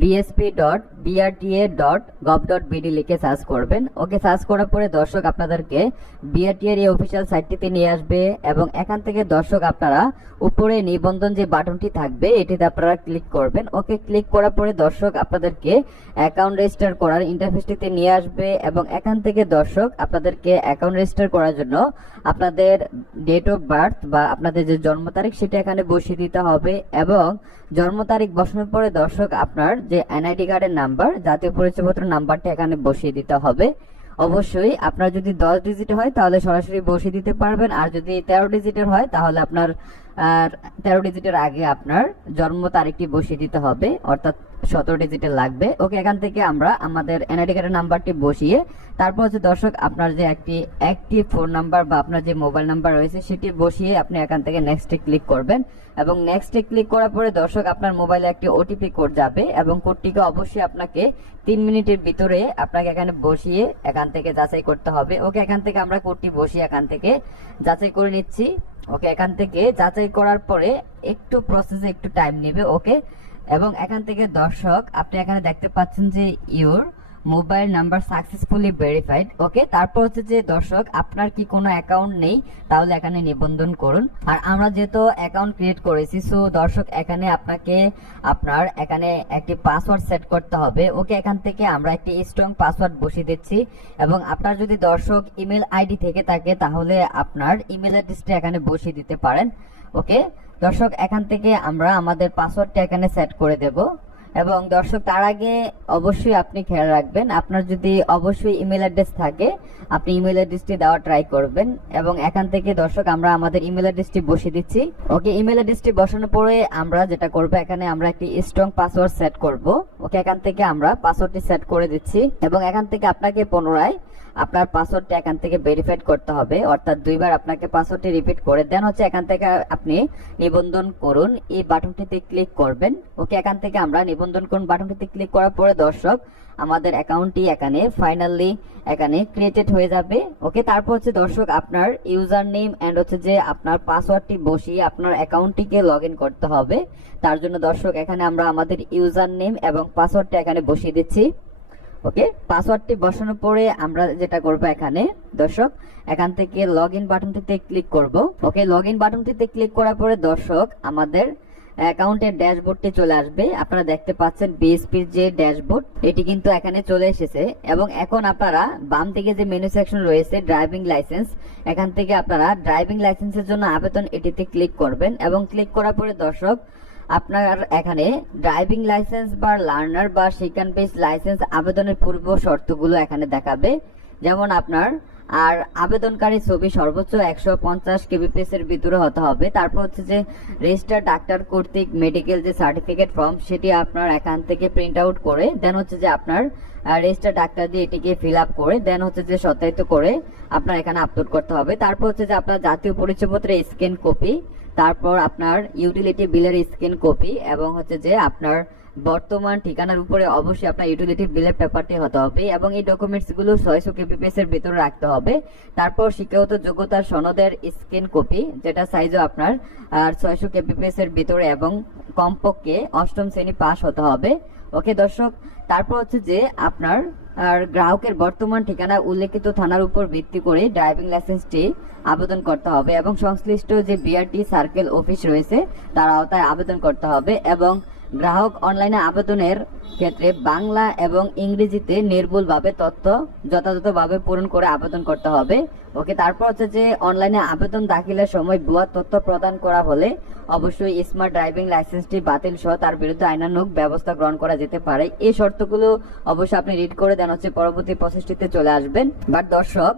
bsp.brta.gov.bd লিখে search করবেন। ওকে, search করার পরে দর্শক আপনাদেরকে বিআরটিএর এই অফিসিয়াল সাইটটিতে নিয়ে আসবে এবং এখান থেকে দর্শক আপনারা উপরে নিবন্ধন যে বাটনটি থাকবে এটিতে আপনারা ক্লিক করবেন। ওকে, ক্লিক করার পরে দর্শক আপনাদেরকে অ্যাকাউন্ট রেজিস্টার করার ইন্টারফেসটিতে নিয়ে আসবে এবং এখান থেকে দর্শক আপনাদেরকে অ্যাকাউন্ট রেজিস্টার করার জন্য আপনাদের ডেট অফ বার্থ বা আপনাদের যে জন্ম তারিখ সেটা এখানে বসিয়ে দিতে হবে এবং জন্ম তারিখ বসানোর পরে দর্শক আপনার যে এনআইডি কার্ডের নাম্বার, জাতীয় পরিচয়পত্র নাম্বারটা এখানে বসিয়ে দিতে হবে। অবশ্যই আপনার যদি 10 ডিজিট হয় তাহলে সরাসরি বসিয়ে দিতে পারবেন, আর যদি 13 ডিজিটের হয় তাহলে আপনার 13 ডিজিটের আগে আপনার জন্ম তারিখটি বসিয়ে দিতে হবে, অর্থাৎ 17 ডিজিটের লাগবে। ওকে, এখান থেকে আমরা আমাদের এনআইডি কার্ডের নাম্বারটি বসিয়ে তারপর হচ্ছে দর্শক আপনার যে একটি অ্যাক্টিভ ফোন নাম্বার বা আপনার যে মোবাইল নাম্বার রয়েছে সেটি বসিয়ে আপনি এখান থেকে নেক্সটে ক্লিক করবেন এবং নেক্সটে ক্লিক করার পরে দর্শক আপনার মোবাইলে একটি ওটিপি কোড যাবে এবং কোডটিকে অবশ্যই আপনাকে 3 মিনিটের ভিতরে আপনাকে এখানে বসিয়ে এখান থেকে যাচাই করতে হবে। ওকে, এখান থেকে আমরা কোডটি বসিয়ে এখান থেকে যাচাই করে নিচ্ছি। ওকে, এখান থেকে যাচাই করার পরে একটু প্রসেসে একটু টাইম নেবে। ওকে, এবং এখান থেকে দর্শক আপনি এখানে দেখতে পাচ্ছেন যে your mobile number successfully verified. Okay, তারপর হচ্ছে যে দর্শক আপনার কি কোনো অ্যাকাউন্ট নেই তাহলে এখানে নিবন্ধন করুন। আর আমরা যেহেতু অ্যাকাউন্ট ক্রিয়েট করেছি সো দর্শক এখানে আপনাকে আপনার এখানে একটি পাসওয়ার্ড সেট করতে হবে। ওকে, এখান থেকে আমরা একটি স্ট্রং পাসওয়ার্ড বসিয়ে দিচ্ছি এবং আপনার যদি দর্শক ইমেল আইডি থেকে থাকে তাহলে আপনার ইমেল অ্যাড্রেসটা এখানে বসিয়ে দিতে পারেন। ওকে দর্শক, এখান থেকে আমরা আমাদের পাসওয়ার্ডটা এখানে সেট করে দেব এবং দর্শক তার আগে অবশ্যই আপনি খেয়াল রাখবেন আপনার যদি অবশ্যই ইমেল অ্যাড্রেস থাকে আপনি ইমেল অ্যাড্রেসটি দেওয়া ট্রাই করবেন এবং এখান থেকে দর্শক আমরা আমাদের ইমেল অ্যাড্রেসটি বসিয়ে দিচ্ছি। ওকে, ইমেল অ্যাড্রেসটি বসানোর পরে আমরা যেটা করব এখানে আমরা একটি স্ট্রং পাসওয়ার্ড সেট করব। ওকে, এখান থেকে আমরা পাসওয়ার্ডটি সেট করে দিচ্ছি এবং এখান থেকে আপনাকে পুনরায় আপনার পাসওয়ার্ডটা এখান থেকে ভেরিফাইড করতে হবে, অর্থাৎ 2 বার আপনাকে পাসওয়ার্ডটি রিপিট করে দেন হচ্ছে এখান থেকে আপনি নিবন্ধন করুন এই বাটনটিতে ক্লিক করবেন। ওকে, এখান থেকে আমরা নিবন্ধন করুন বাটনটিতে ক্লিক করার পরে দর্শক আমাদের অ্যাকাউন্টটি এখানে ফাইনালি এখানে ক্রিয়েটেড হয়ে যাবে। ওকে, তারপর হচ্ছে দর্শক আপনার ইউজার নেম এন্ড হচ্ছে যে আপনার পাসওয়ার্ডটি বসিয়ে আপনার অ্যাকাউন্টটিকে লগইন করতে হবে। তার জন্য দর্শক এখানে আমরা আমাদের ইউজার নেম এবং পাসওয়ার্ডটা এখানে বসিয়ে দিচ্ছি। ওকে, পাসওয়ার্ডটি বসানোর পরে আমরা যেটা করব এখানে দর্শক এখান থেকে লগইন বাটনটিতে ক্লিক করব। ওকে, লগইন বাটনটিতে ক্লিক করার পরে দর্শক আমাদের অ্যাকাউন্টের ড্যাশবোর্ডটি চলে আসবে। আপনারা দেখতে পাচ্ছেন বিএসপির যে ড্যাশবোর্ড এটি কিন্তু এখানে চলে এসেছে এবং এখন আপনারা বাম দিকে যে মেনু সেকশন রয়েছে ড্রাইভিং লাইসেন্স, এখান থেকে আপনারা ড্রাইভিং লাইসেন্সের জন্য আবেদন এটিতে ক্লিক করবেন এবং ক্লিক করার পরে দর্শক আপনার এখানে ড্রাইভিং লাইসেন্স বা লার্নার বা সেকেন্ড পেজ লাইসেন্স আবেদনের পূর্ব শর্তগুলো এখানে দেখাবে, যেমন আপনার আর আবেদনকারী ছবি সর্বোচ্চ 150 কেবিপিএস এর ভিতরে হতে হবে। তারপর হচ্ছে যে রেজিস্টার ডাক্তার কর্তৃক মেডিকেল যে সার্টিফিকেট ফর্ম সেটি আপনার এখান থেকে প্রিন্ট আউট করে দেন হচ্ছে যে আপনার রেজিস্টার ডাক্তার দিয়ে এটিকে ফিল আপ করে দেন হচ্ছে যে সত্যায়িত করে আপনার এখানে আপলোড করতে হবে। তারপর হচ্ছে যে আপনার জাতীয় পরিচয়পত্রের স্ক্যান কপি, তারপর আপনার ইউটিলিটি বিলের স্ক্যান কপি এবং হচ্ছে যে আপনার বর্তমান ঠিকানার উপরে অবশ্যই আপনার ইউটিলিটি বিলের পেপারটি হতে হবে এবং এই ডকুমেন্টসগুলো 600 কেবিপিএস এর ভিতরে রাখতে হবে। তারপর শিক্ষাগত যোগ্যতার সনদের স্ক্যান কপি যেটা সাইজও আপনার 600 কেবিপিএস এর ভিতরে এবং কমপক্ষে 8ম শ্রেণী পাস হতে হবে। ওকে দর্শক, তারপর হচ্ছে যে আপনার গ্রাহকের বর্তমান ঠিকানা উল্লেখিত থানার উপর ভিত্তি করে ড্রাইভিং লাইসেন্সটি আবেদন করতে হবে এবং সংশ্লিষ্ট যে বিআরটি সার্কেল অফিস রয়েছে তার আওতায় আবেদন করতে হবে এবং গ্রাহক অনলাইনে আবেদনের ক্ষেত্রে বাংলা এবং ইংরেজিতে নির্ভুলভাবে তথ্য যথাযথভাবে পূরণ করে আবেদন করতে হবে। ওকে, তারপর হচ্ছে যে অনলাইনে আবেদন দাখিলের সময় ভুয়া তথ্য প্রদান করা হলে অবশ্যই স্মার্ট ড্রাইভিং লাইসেন্সটি বাতিল সহ তার বিরুদ্ধে আইনানুগ ব্যবস্থা গ্রহণ করা যেতে পারে। এই শর্তগুলো অবশ্যই আপনি রিড করে দেন হচ্ছে পরবর্তী প্রসেসটিতে চলে আসবেন। বাট দর্শক,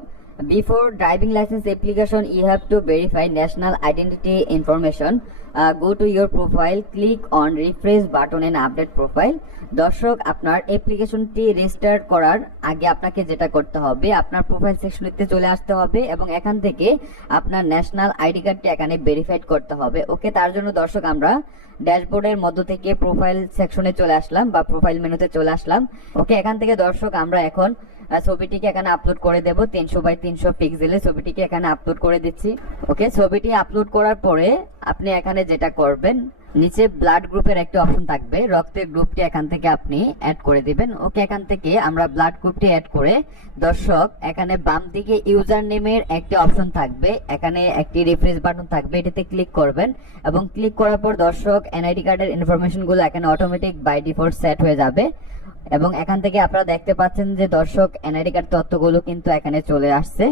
before driving license application you have to verify national identity information. Go to your profile, click on refresh button and update profile. দর্শক, আপনার অ্যাপ্লিকেশনটি রেজিস্টার করার আগে আপনাকে যেটা করতে হবে আপনার প্রোফাইল সেকশনেতে চলে আসতে হবে এবং এখান থেকে আপনার ন্যাশনাল আইডি কার্ডটি এখানে ভেরিফাইড করতে হবে। ওকে, তার জন্য দর্শক আমরা ড্যাশবোর্ডের মধ্য থেকে প্রোফাইল সেকশনে চলে আসলাম বা প্রোফাইল মেনুতে চলে আসলাম। ওকে, এখান থেকে দর্শক আমরা এখন ছবিটিকে এখানে আপলোড করে দেব 300x300 পিক্সেলে ছবিটিকে এখানে আপলোড করে দিচ্ছি। ওকে, ছবিটি আপলোড করার পরে আপনি এখানে যেটা করবেন নিচে ব্লাড গ্রুপের একটা অপশন থাকবে, রক্তের গ্রুপটি এখান থেকে আপনি অ্যাড করে দিবেন। ওকে, এখান থেকে আমরা ব্লাড গ্রুপটি অ্যাড করে দর্শক এখানে বাম দিকে ইউজার নেমের একটি অপশন থাকবে, এখানে একটি রিফ্রেশ বাটন থাকবে, এটাতে ক্লিক করবেন এবং ক্লিক করার পর দর্শক এনআইডি কার্ডের ইনফরমেশনগুলো এখানে অটোমেটিক বাই ডিফল্ট সেট হয়ে যাবে এবং এখান থেকে আপনারা দেখতে পাচ্ছেন যে দর্শক এনআইডি কার্ড তথ্যগুলো কিন্তু এখানে চলে আসছে।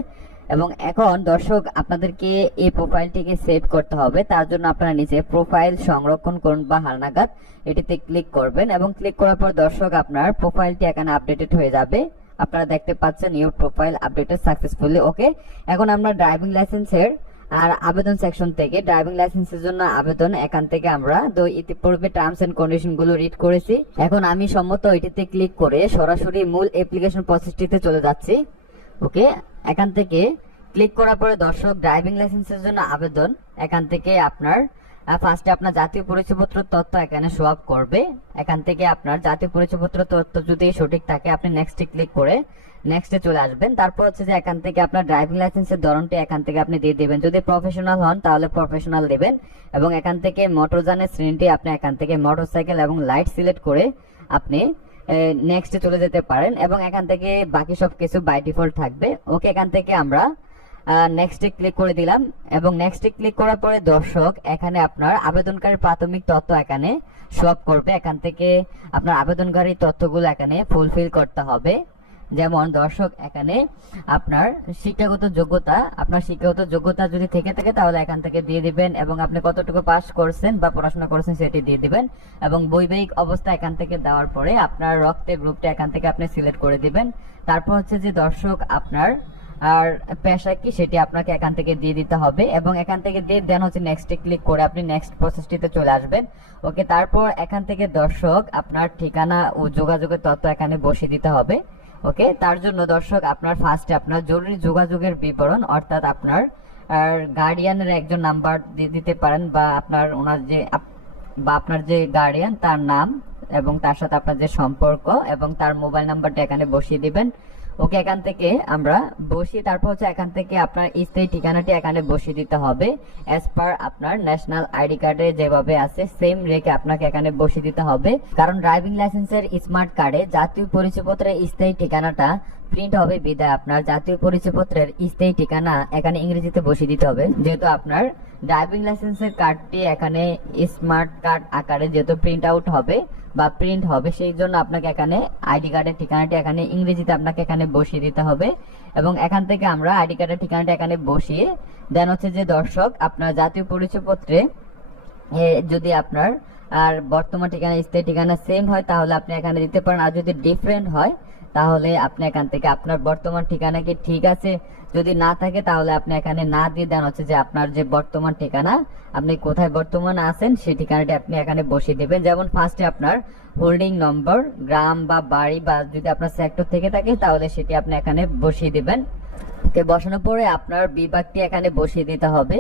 এবং এখন দর্শক আপনাদেরকে এই প্রোফাইলটিকে সেভ করতে হবে, তার জন্য আপনারা নিচে প্রোফাইল সংরক্ষণ করুন বা হালনাগাদ এটিতে ক্লিক করবেন এবং ক্লিক করার পর দর্শক আপনার প্রোফাইলটি এখানে আপডেটেড হয়ে যাবে। আপনারা দেখতে পাচ্ছেন ইউর প্রোফাইল আপডেটেড সাকসেসফুলি। ওকে, এখন আমরা ড্রাইভিং লাইসেন্সের আর আবেদন সেকশন থেকে ড্রাইভিং লাইসেন্সের জন্য আবেদন এখান থেকে আমরা ইতিপূর্বে টার্মস এন্ড কন্ডিশন গুলো রিড করেছি। এখন আমি সম্মত এটিতে ক্লিক করে সরাসরি মূল অ্যাপ্লিকেশন প্রসেসটিতে চলে যাচ্ছি। ওকে, এখান থেকে ক্লিক করার পরে দর্শক ড্রাইভিং লাইসেন্সের জন্য আবেদন এখান থেকে আপনার ফার্স্টে আপনার জাতীয় পরিচয়পত্র তথ্য এখানে শো আপ করবে। এখান থেকে আপনার জাতীয় পরিচয়পত্র তথ্য যদি সঠিক থাকে আপনি নেক্সটে ক্লিক করে নেক্সটে চলে আসবেন। তারপর হচ্ছে যে এখান থেকে আপনার ড্রাইভিং লাইসেন্সের ধরনটি এখান থেকে আপনি দিয়ে দিবেন, যদি প্রফেশনাল হন তাহলে প্রফেশনাল দিবেন এবং এখান থেকে মোটরযানের শ্রেণীটি আপনি এখান থেকে মোটরসাইকেল এবং লাইট সিলেক্ট করে আপনি নেক্সটে চলে যেতে পারেন এবং এখান থেকে বাকি সব কিছু বাই ডিফল্ট থাকবে। ওকে, এখান থেকে আমরা নেক্সটে ক্লিক করে দিলাম এবং নেক্সটে ক্লিক করার পরে দর্শক এখানে আপনার আবেদনকারীর প্রাথমিক তথ্য এখানে শো আপ করবে। এখান থেকে আপনার আবেদনকারীর তথ্যগুলো এখানে ফুলফিল করতে হবে, যেমন দর্শক এখানে আপনার শিক্ষাগত যোগ্যতা যদি থেকে থাকে তাহলে এখান থেকে দিয়ে দিবেন এবং আপনি কতটুকু পাস করছেন বা পড়াশোনা করছেন সেটি দিয়ে দিবেন এবং বৈবাহিক অবস্থা এখান থেকে দেওয়ার পরে আপনার রক্তের গ্রুপটা এখান থেকে আপনি সিলেক্ট করে দিবেন। তারপর হচ্ছে যে দর্শক আপনার আর পেশা কি সেটি আপনাকে এখান থেকে দিয়ে দিতে হবে এবং এখান থেকে দিয়ে দেন হচ্ছে নেক্সটে ক্লিক করে আপনি নেক্সট প্রসেসটিতে চলে আসবেন। ওকে, তারপর এখান থেকে দর্শক আপনার ঠিকানা ও যোগাযোগের তথ্য এখানে বসিয়ে দিতে হবে। ওকে, তার জন্য দর্শক আপনার ফার্স্টে আপনার জরুরি যোগাযোগের বিবরণ অর্থাৎ আপনার গার্ডিয়ানের একজন নাম্বার দিয়ে দিতে পারেন বা আপনার যে গার্ডিয়ান তার নাম এবং তার সাথে আপনার যে সম্পর্ক এবং তার মোবাইল নাম্বারটা এখানে বসিয়ে দিবেন। ওকে, এখান থেকে আমরা বসিয়ে তারপর হচ্ছে এখান থেকে আপনার স্থায়ী ঠিকানাটি এখানে বসিয়ে দিতে হবে অ্যাজ পার আপনার ন্যাশনাল আইডি কার্ডে যেভাবে আছে সেম রেখে আপনাকে এখানে বসিয়ে দিতে হবে, কারণ ড্রাইভিং লাইসেন্সের স্মার্ট কার্ডে জাতীয় পরিচয়পত্রের স্থায়ী ঠিকানাটা প্রিন্ট হবে বিদায় আপনার জাতীয় পরিচয়পত্রের স্থায়ী ঠিকানা এখানে ইংরেজিতে বসিয়ে দিতে হবে। যেহেতু আপনার ড্রাইভিং লাইসেন্সের কার্ডটি এখানে স্মার্ট কার্ড আকারে যেহেতু প্রিন্ট আউট হবে বা প্রিন্ট হবে সেই জন্য আপনাকে এখানে আইডি কার্ডের ঠিকানাটি এখানে ইংরেজিতে আপনাকে এখানে বসিয়ে দিতে হবে এবং এখান থেকে আমরা আইডি কার্ডের ঠিকানাটা এখানে বসিয়ে দেন হচ্ছে যে দর্শক আপনার জাতীয় পরিচয়পত্রে যদি আপনার আর বর্তমান ঠিকানা স্থায়ী ঠিকানা সেম হয় তাহলে আপনি এখানে দিতে পারেন, আর যদি ডিফারেন্ট হয় তাহলে আপনি এখান থেকে আপনার বর্তমান ঠিকানা কি ঠিক আছে যদি না থাকে তাহলে আপনি এখানে না দিয়ে দেন হচ্ছে যে আপনার যে বর্তমান ঠিকানা আপনি কোথায় বর্তমানে আছেন সেই ঠিকানাটি আপনি এখানে বসিয়ে দিবেন। যেমন ফার্স্টে আপনার হোল্ডিং নম্বর, গ্রাম বা বাড়ি বা যদি আপনার সেক্টর থেকে থাকে তাহলে সেটি আপনি এখানে বসিয়ে দিবেন। বসানোর পরে আপনার বিভাগটি এখানে বসিয়ে দিতে হবে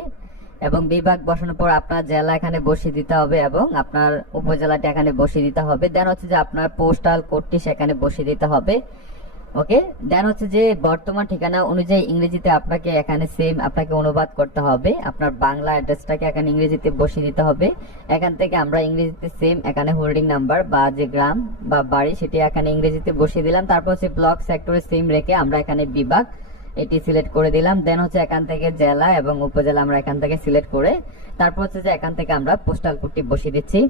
এবং বিভাগ বসানোর পর আপনার জেলা এখানে বসিয়ে দিতে হবে এবং আপনার উপজেলাটি এখানে বসিয়ে দিতে হবে। দেন হচ্ছে যে আপনার পোস্টাল কোডটি সেখানে বসিয়ে দিতে হবে। ওকে, দেন হচ্ছে যে বর্তমান ঠিকানা অনুযায়ী ইংরেজিতে আপনাকে এখানে সেম আপনাকে অনুবাদ করতে হবে, আপনার বাংলা অ্যাড্রেসটাকে এখানে ইংরেজিতে বসিয়ে দিতে হবে। এখান থেকে আমরা ইংরেজিতে সেম এখানে হোল্ডিং নাম্বার বা যে গ্রাম বা বাড়ি সেটি এখানে ইংরেজিতে বসিয়ে দিলাম। তারপর হচ্ছে ব্লক সেক্টরে সেম রেখে আমরা এখানে বিভাগ এটি সিলেক্ট করে দিলাম। দেন হচ্ছে এখান থেকে জেলা এবং উপজেলা আমরা এখান থেকে সিলেক্ট করে তারপর হচ্ছে যে এখান থেকে আমরা পোস্টাল কোডটি বসিয়ে দিচ্ছি।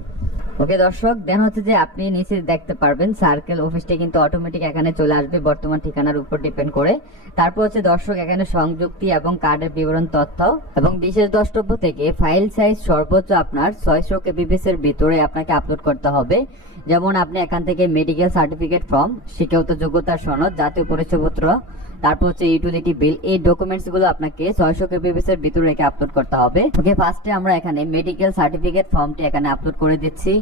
ওকে দর্শক, দেন হচ্ছে যে আপনি নিচে দেখতে পারবেন সার্কেল অফিসটি কিন্তু অটোমেটিক এখানে চলে আসবে বর্তমান ঠিকানার উপর ডিপেন্ড করে। তারপর হচ্ছে দর্শক এখানে সংযুক্তি এবং কার্ডের বিবরণ তথ্য এবং বিশেষ দ্রষ্টব্য থেকে ফাইল সাইজ সর্বোচ্চ আপনার 600 kbps এর ভিতরে আপনাকে আপলোড করতে হবে। যেমন আপনি এখান থেকে মেডিকেল সার্টিফিকেট ফর্ম, শিক্ষাগত যোগ্যতার সনদ, জাতীয় পরিচয়পত্র, তারপর হচ্ছে ইউটিলিটি বিল, এই ডকুমেন্টস গুলো আপনাকে 600 kbps এর ভিতরে রেখে আপলোড করতে হবে। ওকে, ফার্স্টে আমরা এখানে মেডিকেল সার্টিফিকেট ফর্মটি এখানে আপলোড করে দিচ্ছি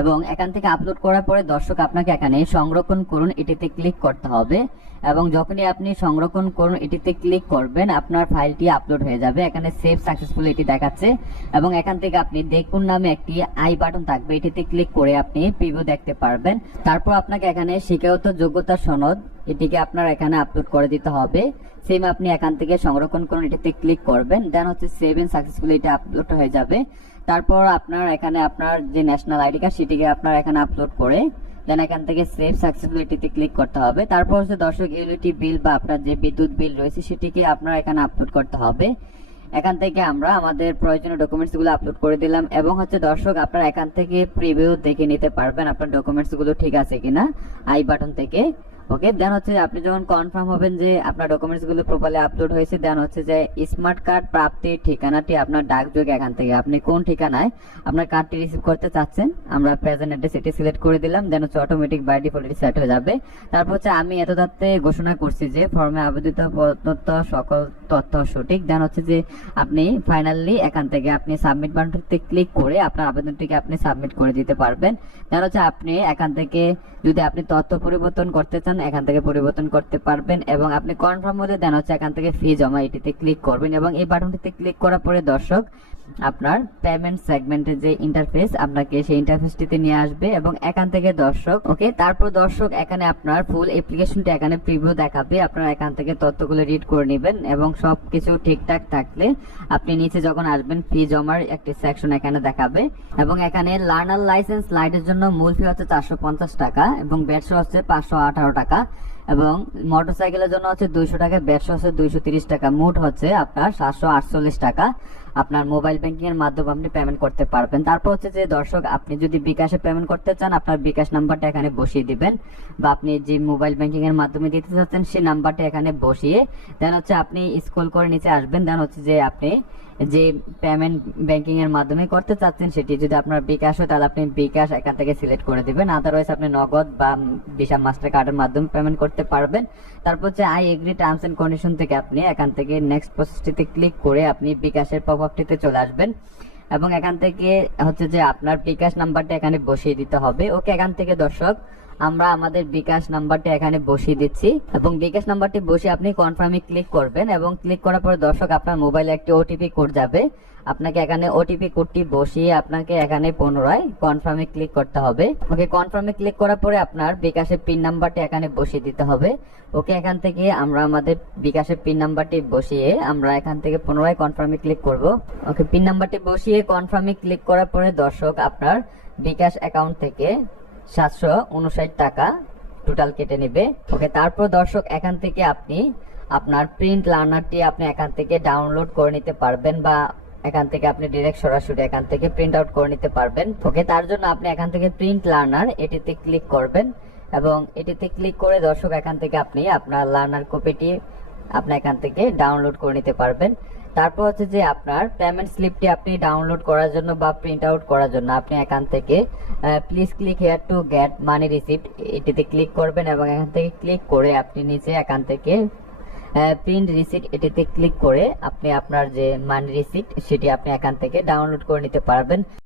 এবং এখান থেকে আপলোড করার পরে দর্শক আপনাকে এখানে সংরক্ষণ করুন এটিতে ক্লিক করতে হবে এবং যখনই আপনি সংরক্ষণ করুন এটিতে ক্লিক করবেন আপনার ফাইলটি আপলোড হয়ে যাবে। এখানে সেভ সাকসেসফুল এটি দেখাচ্ছে এবং এখান থেকে আপনি দেখুন নামে একটি আই বাটন থাকবে, এটিতে ক্লিক করে আপনি প্রিভিউ দেখতে পারবেন। তারপর আপনাকে এখানে শিক্ষাগত যোগ্যতা সনদ এটিকে আপনার এখানে আপলোড করে দিতে হবে। সেম আপনি এখান থেকে সংরক্ষণ করুন এটিতে ক্লিক করবেন, দেন হচ্ছে সেভ এন্ড সাকসেসফুল এটা আপলোড হয়ে যাবে। তারপর আপনার এখানে আপনার যে ন্যাশনাল আইডি কার্ড সেটিকে আপনার এখানে আপলোড করে দেন এখান থেকে সেভ সাকসেসফুলিটিতে ক্লিক করতে হবে। তারপর হচ্ছে দর্শক ইউটিলিটি বিল বা আপনার যে বিদ্যুৎ বিল রয়েছে সেটিকে আপনার এখানে আপলোড করতে হবে। এখান থেকে আমরা আমাদের প্রয়োজনীয় ডকুমেন্টসগুলো আপলোড করে দিলাম এবং হচ্ছে দর্শক আপনারা এখান থেকে প্রিভিউ দেখে নিতে পারবেন আপনার ডকুমেন্টসগুলো ঠিক আছে কিনা আই বাটন থেকে। ওকে, দেন হচ্ছে আপনি যখন কনফার্ম হবেন যে আপনার ডকুমেন্টসগুলো প্রপারলি আপলোড হয়েছে, দেন হচ্ছে যে স্মার্ট কার্ড প্রাপ্তির ঠিকানাটি আপনার ডাকযোগে এখান থেকে আপনি কোন ঠিকানায় আপনার কার্ডটি রিসিভ করতে চাচ্ছেন আমরা প্রেজেন্ট অ্যাড্রেস এটি সিলেক্ট করে দিলাম। দেন হচ্ছে অটোমেটিক বাই ডিফল্ট এটি সেট হয়ে যাবে। তারপর হচ্ছে আমি এত তথ্যে ঘোষণা করছি যে ফর্মে আবেদিত প্রদত্ত সকল তথ্য সঠিক। দেন হচ্ছে যে আপনি ফাইনালি এখান থেকে আপনি সাবমিট বাটনটিতে ক্লিক করে আপনার আবেদনটিকে আপনি সাবমিট করে দিতে পারবেন। দেন হচ্ছে আপনি এখান থেকে যদি আপনি তথ্য পরিবর্তন করতে চান এখান থেকে পরিবর্তন করতে পারবেন এবং আপনি কনফার্ম হলে দেন হচ্ছে এখান থেকে ফি জমা এটিতে ক্লিক করবেন এবং এই বাটনটিতে ক্লিক করার পরে দর্শক আপনার পেমেন্ট সেগমেন্টের যে ইন্টারফেস আপনাকে সেই ইন্টারফেসটিতে নিয়ে আসবে এবং এখান থেকে দর্শক ওকে, তারপর দর্শক এখানে আপনার ফুল অ্যাপ্লিকেশনটি এখানে প্রিভিউ দেখাবে। আপনারা এখান থেকে তথ্যগুলো রিড করে নেবেন এবং সবকিছু ঠিকঠাক থাকলে আপনি নিচে যখন আসবেন ফি জমার একটি সেকশন এখানে দেখাবে এবং এখানে লার্নার লাইসেন্স লাইটের জন্য মূল ফি হচ্ছে 450 টাকা এবং ব্যাটস হচ্ছে 518 টাকা এবং মোটরসাইকেলের জন্য হচ্ছে 200 টাকা, ব্যাটস হচ্ছে 230 টাকা, মোট হচ্ছে আপনার 748 টাকা। আপনার মোবাইল ব্যাংকিং এর মাধ্যমে আপনি পেমেন্ট করতে পারবেন। তারপর হচ্ছে যে দর্শক আপনি যদি বিকাশে পেমেন্ট করতে চান আপনার বিকাশ নাম্বারটা এখানে বসিয়ে দিবেন বা আপনি যে মোবাইল ব্যাংকিং এর মাধ্যমে দিতে চাচ্ছেন সেই নাম্বারটা এখানে বসিয়ে দেন হচ্ছে আপনি স্ক্রল করে নিচে আসবেন। দেন হচ্ছে যে আপনি যে পেমেন্ট ব্যাংকিং এর মাধ্যমে করতে চাচ্ছেন সেটি যদি আপনার বিকাশ হয় তাহলে আপনি বিকাশ এখান থেকে সিলেক্ট করে দিবেন, আদারওয়াইজ আপনি নগদ বা ভিসা মাস্টার কার্ডের মাধ্যমে পেমেন্ট করতে পারবেন। তারপর হচ্ছে I agree terms and condition থেকে আপনি এখান থেকে নেক্সট প্রসেসটিতে ক্লিক করে আপনি বিকাশের পপআপটিতে চলে আসবেন এবং এখান থেকে হচ্ছে যে আপনার বিকাশ নাম্বারটা এখানে বসিয়ে দিতে হবে। ওকে, এখান থেকে দর্শক আমরা আমাদের বিকাশ নাম্বারটি এখানে বসিয়ে দিচ্ছি এবং বিকাশ নাম্বারটি বসিয়ে আপনি কনফার্মে ক্লিক করবেন এবং ক্লিক করার পরে দর্শক আপনার মোবাইলে একটি ওটিপি কোড যাবে। আপনাকে এখানে ওটিপি কোডটি বসিয়ে আপনাকে এখানে পুনরায় কনফার্মে ক্লিক করতে হবে। ওকে, কনফার্মে ক্লিক করার পরে আপনার বিকাশের পিন নাম্বারটি এখানে বসিয়ে দিতে হবে। ওকে, এখান থেকে আমরা আমাদের বিকাশের পিন নাম্বারটি বসিয়ে আমরা এখান থেকে পুনরায় কনফার্মে ক্লিক করব। ওকে, পিন নাম্বারটি বসিয়ে কনফার্মে ক্লিক করার পরে দর্শক আপনার বিকাশ অ্যাকাউন্ট থেকে 759 টাকা টোটাল কেটে নেবে। ওকে, তারপর দর্শক এখান থেকে আপনি আপনার প্রিন্ট লার্নারটি আপনি এখান থেকে ডাউনলোড করে নিতে পারবেন বা এখান থেকে আপনি ডাইরেক্ট সরাসরি এখান থেকে প্রিন্ট আউট করে নিতে পারবেন। ওকে, তার জন্য আপনি এখান থেকে প্রিন্ট লার্নার এটিতে ক্লিক করবেন এবং এটিতে ক্লিক করে দর্শক এখান থেকে আপনি আপনার লার্নার কপিটি আপনি এখান থেকে ডাউনলোড করে নিতে পারবেন। তারপর হচ্ছে যে আপনার পেমেন্ট স্লিপটি আপনি ডাউনলোড করার জন্য বা প্রিন্ট আউট করার জন্য আপনি এখান থেকে please click here to get money receipt এটিতে ক্লিক করবেন এবং এখান থেকে ক্লিক করে আপনি নিচে এখান থেকে প্রিন্ট রিসিট এটিতে ক্লিক করে আপনি আপনার যে মানি রিসিট সেটি আপনি এখান থেকে ডাউনলোড করে নিতে পারবেন।